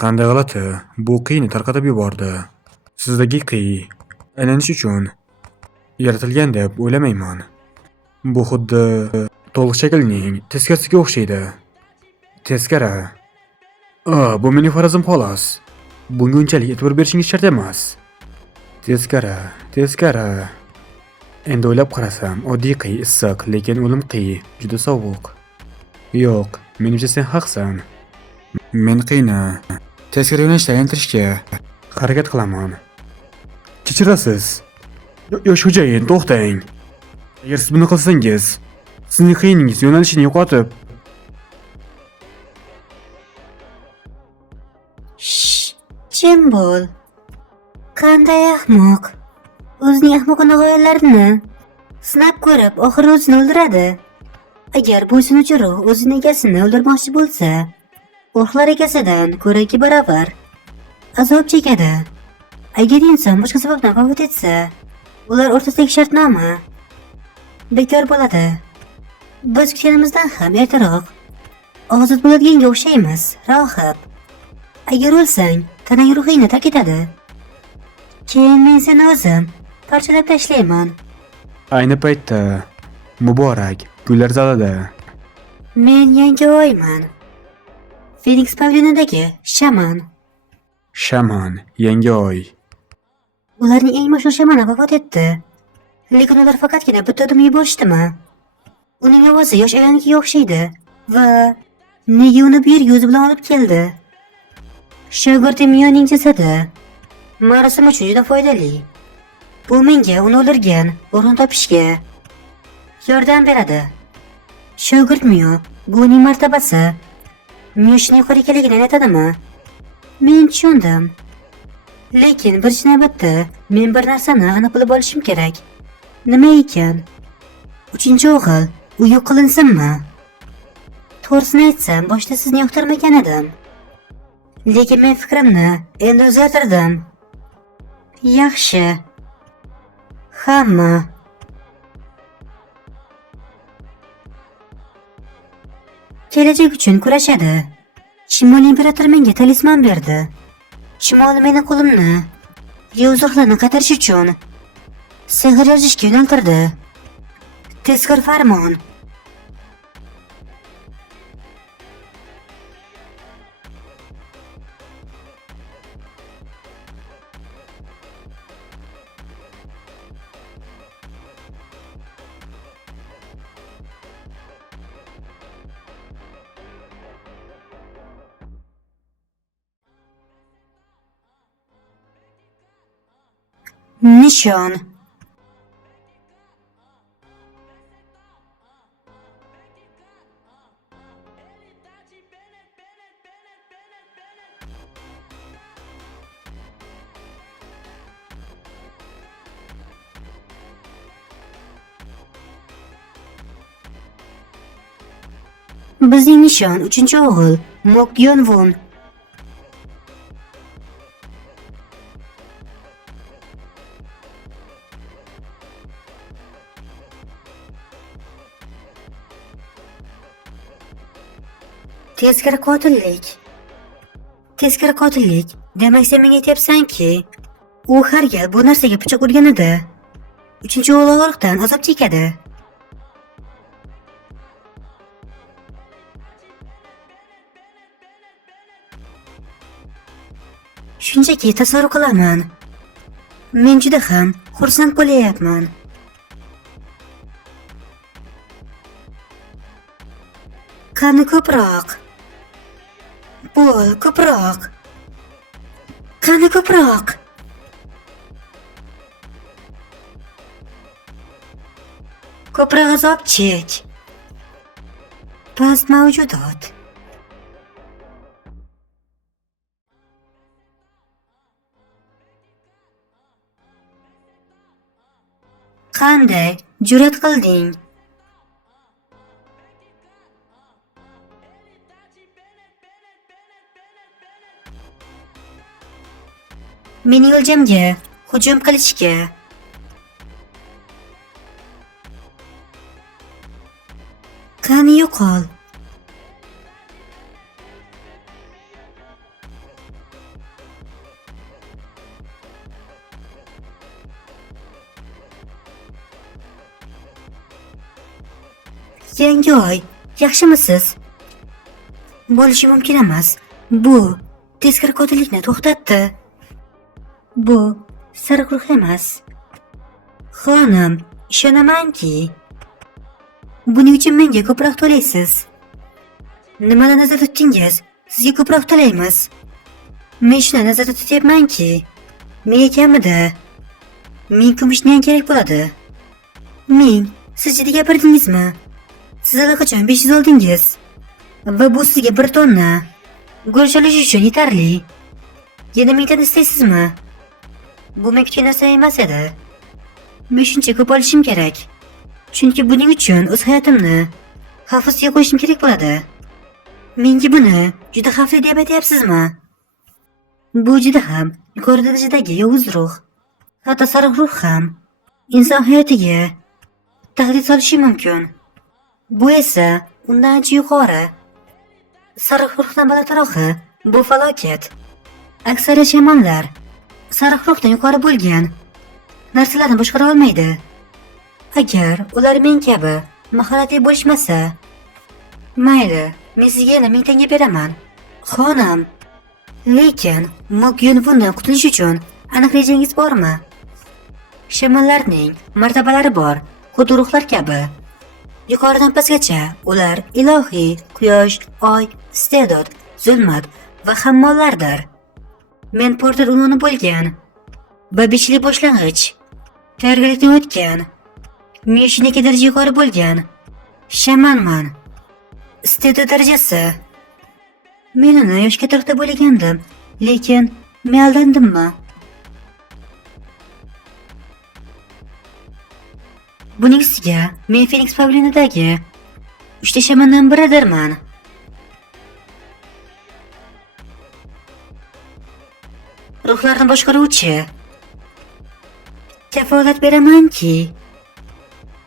Qanday g'alati, bu qiyni tarqatib yubordi. Sizdagi qiy aylanish uchun yaratilgan deb o'ylamayman. Bu xuddi to'liq shaklning teskarisiga o'xshaydi. Teskara. Bu mening farazim xolos. Bunga unchalik e'tibor berishingiz shart emas. Teskara. Endi o'ylab qarasam, oddiy qiy issiq, lekin o'lim qiy juda sovuq. Yo'q, menimcha sen haqsan. Men qiyni teskari yo'nalishda aylantirishga harakat qilaman. Kechirasiz. Yosh xo'jayin, to'xtang. Agar siz buni qilsangiz, sizning qiyningiz yo'nalishini yo'qotib, Jim bo'l. Qanday ahmoq. O'zining ahmoqona g'oyalarini sinab ko'rib, oxiri o'zini o'ldiradi. Agar bo'ysunuvchi ruh o'zining egasini o'ldirmoqchi bo'lsa, urug'lar egasidan ko'ra 2 barobar azob chekadi. Agar inson boshqa sababdan vafot etsa, ular o'rtasidagi shartnoma bekor bo'ladi. Biz kutganimizdan ham ertaroq ozod bo'ladiganga o'xshaymiz, rohib. Agar o'lsang, tanang ruhingni tark etadi. Keyin men seni o'zim parchalab tashlayman. ayni paytda muborak gullar zalida. Men yangi oyman. Phoenix pavilionidagi shaman. Shaman, yangi oy. Ularning eng mashhur shamani vafot etdi. Lekin ular faqatgina bitta odam yuborishdimi? Uning ovozi yosh ayolnikiga o'xshaydi va nega uni bu yerga o'zi bilan olib keldi? Shogird Mioning jasadi marosim uchun juda foydali. Bu menga uni o'ldirgan o'rin topishga yordam beradi. Shogird Mio bu uning martabasi. Mio shunday yuqori ekanligini aytadimi? Men tushundim. Lekin birinchi navbatda men bir narsani aniq bilib olishim kerak. Nima ekan? 3-o'g'il u yo'q qilinsinmi? To'g'risini aytsam, boshda sizni yoqtirmagan edim. Lekin men fikrimni endi o'zgartirdim. Yaxshi. Hamma kelajak uchun kurashadi. Shimol imperator menga talisman berdi. Shimol meni qo'limni yovuzliklarni qaytarish uchun sehr yozishga yo'naltirdi. Tezkor farmon. Nishon. Bizning nishon 3-o'g'il Mok Yonvon. Tezkor qotillik. Demak sen menga aytyapsanki, u har gal bu narsaga pichoq urganida 3-o'g'il og'riqdan azob chekadi. Shunchaki tasavvur qilaman. Men juda ham xursand bo'layapman. Qani ko'proq. Bo'l, ko'proq. Qani ko'proq. Ko'proq azob chek. Past mavjudot. Qanday jur'at qilding? Mening o'ljamga hujum qilishga. Qani yo'qol. Yangi oy, yaxshimisiz? Bo'lishi mumkin emas. Bu tezkor qotillikni to'xtatdi. Bu sariq ruh emas. Xonim, ishonamanki buning uchun menga ko'proq to'laysiz. Nimani nazarda tutdingiz? Sizga ko'proq to'laymiz. Men shuni nazarda tutyapmanki, menga kamida 1000 kumushdan kerak bo'ladi. 1000? Siz jiddiy gapirdingizmi? Siz allaqachon 500 oldingiz. Va bu sizga 1 tonna go'sht olish uchun yetarli. Yana 1000 tani istaysizmi? Bu men kutgan narsa emas edi. Men shuncha ko'p olishim kerak. Chunki buning uchun o'z hayotimni xavf ostiga qo'yishim kerak bo'ladi. Menga buni juda xavfli deb aytyapsizmi? Bu juda ham yuqori darajadagi yovuz ruh. Hatto sariq ruh ham inson hayotiga tahdid solishi mumkin. Bu esa undan ancha yuqori. Sariq ruhdan balandrog'i bu falokat. Aksariyat shamanlar sariq ruhdan yuqori bo'lgan narsalarni boshqara olmaydi. Agar ular men kabi mahoratli bo'lishmasa, mayli, men sizga yana 1000 tanga beraman. Xonim, lekin Mokyun bundan qutulish uchun aniq rejangiz bormi? Shamanlarning martabalari bor, xuddi ruhlar kabi. Yuqoridan pastgacha ular ilohiy, quyosh, oy, iste'dod, zulmat va hammollardir. Men porter unvoni bo'lgan va 5 yillik boshlang'ich tayyorgarlikdan o'tgan, men shunday daraja yuqori bo'lgan shamanman. Iste'dod darajasi. Men uni yosh kattaroqda bo'lagandim, lekin men aldandimmi? Buning ustiga men Phoenix Pavlinidagi 3 ta shamandan biridirman. Ruhlarni boshqaruvchi. Kafolat beramanki,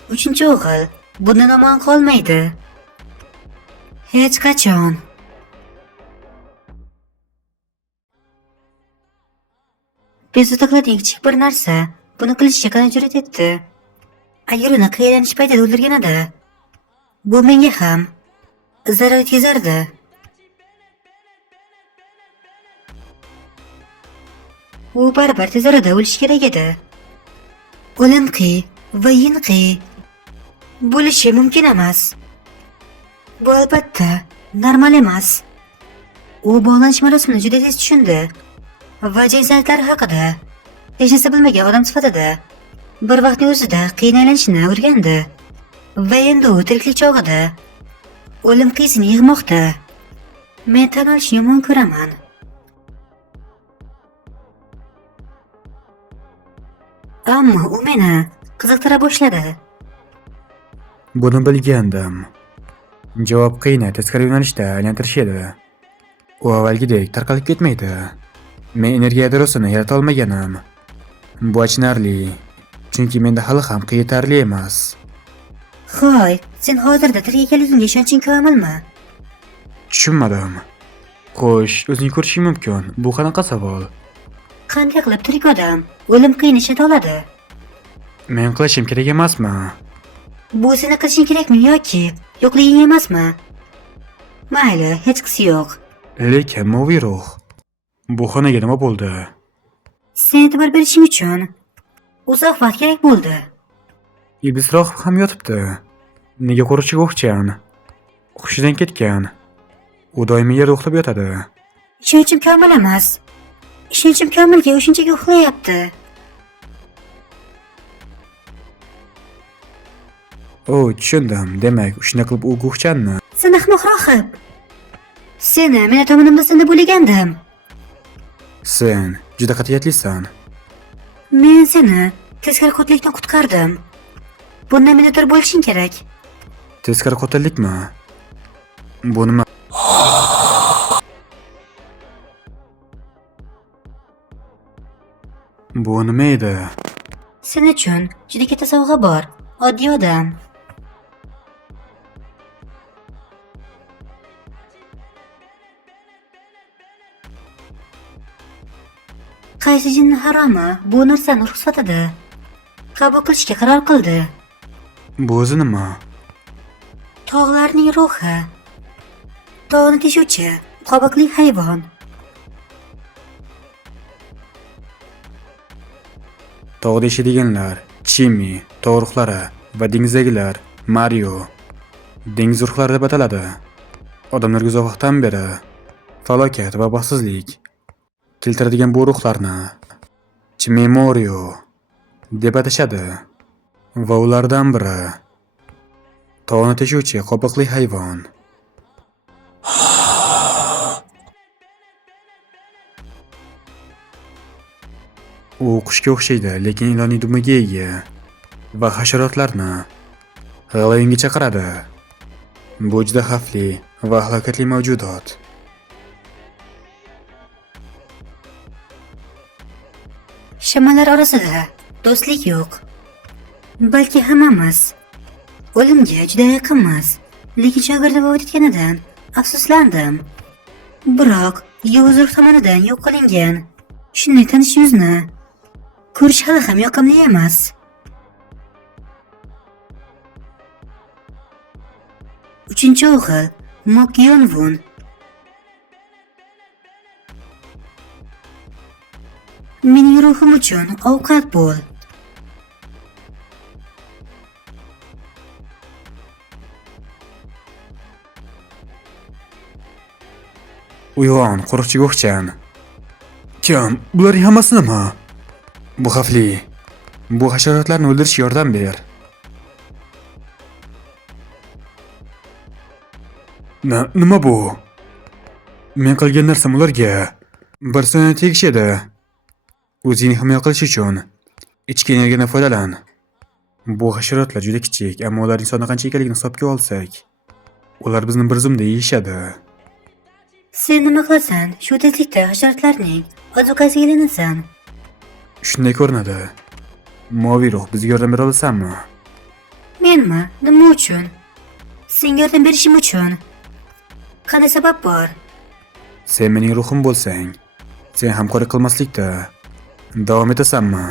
3-o'g'il bundan omon qolmaydi. Hech qachon. Bezovta qiladigan kichik bir narsa buni qilishga qanday jur'at etdi? Agar uni qiynalanish paytida o'ldirganida, bu menga ham zarar yetkazardi. U baribir tez orada o'lishi kerak edi. O'limqiy va yinqiy bo'lishi mumkin emas. Bu albatta normal emas. U bog'lanish marosimini juda tez tushundi va jinsiyatlari haqida hech narsa bilmagan odam sifatida bir vaqtning o'zida qiynalishni o'rgandi va endi u tiriklik chog'ida o'lim qiysini yig'moqda. Men tan olishni yomon ko'raman. Ammo u meni qiziqtira boshladi. Buni bilgandim. Javob qiyin, teskari yo'nalishda aylantirish edi. U avvalgidek tarqalib ketmaydi. Men energiya yadrosini yarata olmaganim. Bu achinarli, chunki menda hali ham yetarli emas. Xo'y, sen hozirda tirik ekanligingga ishonching komilmi? Tushunmadim. Xo'sh, o'zing ko'rishing mumkin. Bu qanaqa savol? Qanday qilib tirik odam o'lim qiyini ishata oladi? Men qilishim kerak emasmi? Bu seni qilishing kerakmi yoki yo'qliging emasmi? Mayli, hech qisi yo'q. Lekin moviy ruh. Bu xonaga nima bo'ldi? Sen e'tibor berishing uchun uzoq vaqt kerak bo'ldi. Iblis rohib ham yotibdi. Nega qo'riqchiga o'xshagan? Hushidan ketgan. U doimiy yerda uxlab yotadi. Ishonchim komil emas. Ishonchim komilga u shunchaki uxlayapti. Tushundim. Demak, shunday qilib u guhchanmi? Sen ahmoq rohib. Seni meni tomonimda deb o'ylagandim. Sen juda qat'iyatlisan. Men seni teskari qotillikdan qutqardim. Bundan minnatdor bo'lishing kerak. Teskari qotillikmi? Bu nima? Bu nima edi? Sen uchun juda katta sovg'a bor. Oddiy odam. Qaysi jinni haromi bu narsani ruxsatida qabul qilishga qaror qildi. Bu o'zi nima? Tog'larning ruhi. Tog'ni teshuvchi qobiqli hayvon. Tog'da yashaydiganlar, Chimi, tog'ruqlari va dengizdagilar, Mario, dengiz ruhlari deb ataladi. Odamlarga uzoq vaqtdan beri falokat va baxtsizlik keltiradigan bu ruhlarni Chimmemorio deb atashadi va ulardan biri tog'ni teshuvchi qobiqli hayvon. U qushga o'xshaydi, lekin iloniy dumaga ega va hasharotlarni g'alayonga chaqiradi. Bu juda xavfli va halokatli mavjudot. Shamanlar orasida do'stlik yo'q. Balki hammamiz o'limga juda yaqinmiz. Lekin shogirdim vafot etganidan afsuslandim. Biroq yovuz ruh tomonidan yo'q qilingan shunday tanish yuzni ko'rish hali ham yoqimli emas. Uchinchi o'g'il Mok Yonvun. Mening ruhim uchun ovqat bo'l. Uyg'on, qo'riqchiga o'xshan. Kim? Bularning hammasi nima? Bu xavfli. Bu hasharotlarni o'ldirishga yordam ber. Nima bu? Men qilgan narsam ularga bir soniyada tegishadi. O'zingni himoya qilish uchun ichki energiyadan foydalan. Bu hasharotlar juda kichik, ammo ularning soni qancha ekanligini hisobga olsak, ular bizni bir zumda yeyishadi. Sen nima qilasan? Shu tezlikda hasharotlarning ozuqasiga aylanasan. Shunday ko'rinadi. Moviy ruh, bizga yordam bera olasanmi? Menmi? Nima uchun? Senga yordam berishim uchun. Qanday sabab bor? Sen mening ruhim bo'lsang, sen hamkorlik qilmaslikda davom etasanmi?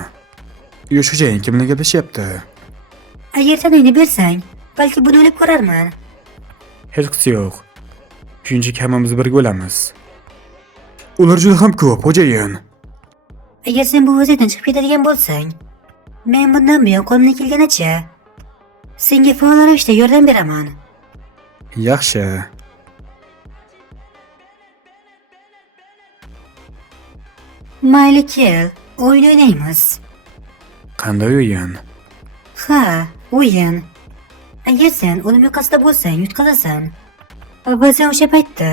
Yosh xo'jayin kim bilan gaplashyapti? Agar tanangni bersang, balki buni o'ylab ko'rarman. Hech qisi yo'q. Shunchaki hammamiz birga o'lamiz. Ular juda ham ko'p, xo'jayin. Agar sen bu vaziyatdan chiqib ketadigan bo'lsang, men bundan buyon qo'limdan kelganicha senga faol ravishda yordam beraman. Yaxshi. Mayli kel, o'yin o'ynaymiz. Qanday o'yin? Ha, o'yin. Agar sen o'lim yoqasida bo'lsang, yutqazasan. Va sen o'sha paytda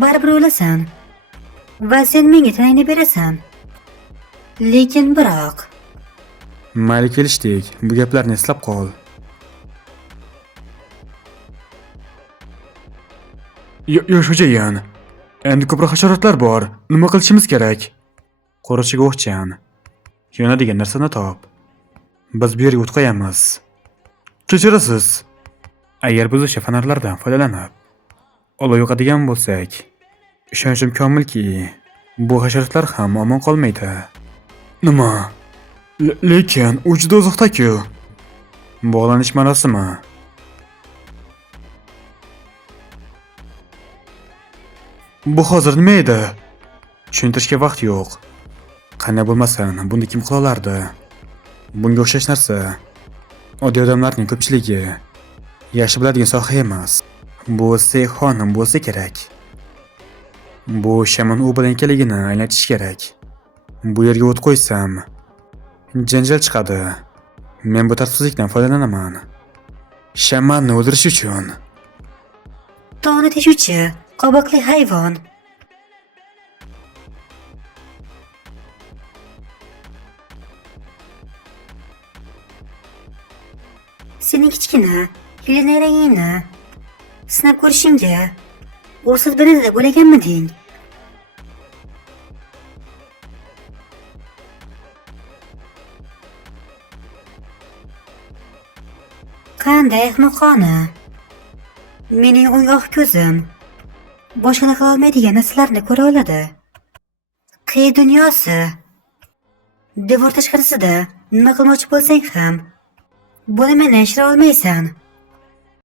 baribir o'lasan. Va sen menga tanangni berasan. Lekin biroq Mayli kelishdik, bu gaplarni eslab qol. Yosh xo'jayin, endi ko'proq hasharotlar bor. Nima qilishimiz kerak? Qo'riqchiga o'xshan. Yonadigan narsani top. Biz bu yerga o't qo'yamiz. Kechirasiz. Agar biz o'sha fonarlardan foydalanib olov yoqadigan bo'lsak, ishonchim komilki, bu hasharotlar ham omon qolmaydi. Nima? Lekin u juda uzoqda-ku. Bog'lanish marosimi. Bu hozir nima edi? Tushuntirishga vaqt yo'q. Qanday bo'lmasin, buni kim qila olardi? Bunga o'xshash narsa oddiy odamlarning ko'pchiligi yaxshi biladigan soha emas. Bu Sey xonim bo'lsa kerak. Bu shaman u bilan ekanligini anglatish kerak. Bu yerga o't qo'ysam, janjal chiqadi. Men bu tartibsizlikdan foydalanaman. Shamanni o'ldirish uchun. tog'ni teshuvchi qobiqli hayvon. Sening kichkina hilanerangingni sinab ko'rishingga o'rsiz beradi deb o'ylaganmiding? Qanday ahmoqona. Mening o'ngoq ko'zim boshqalar qila olmaydigan narsalarni ko'ra oladi. Qiy dunyosi. Devor tashqarisida nima qilmoqchi bo'lsang ham buni mendan yashira olmaysan.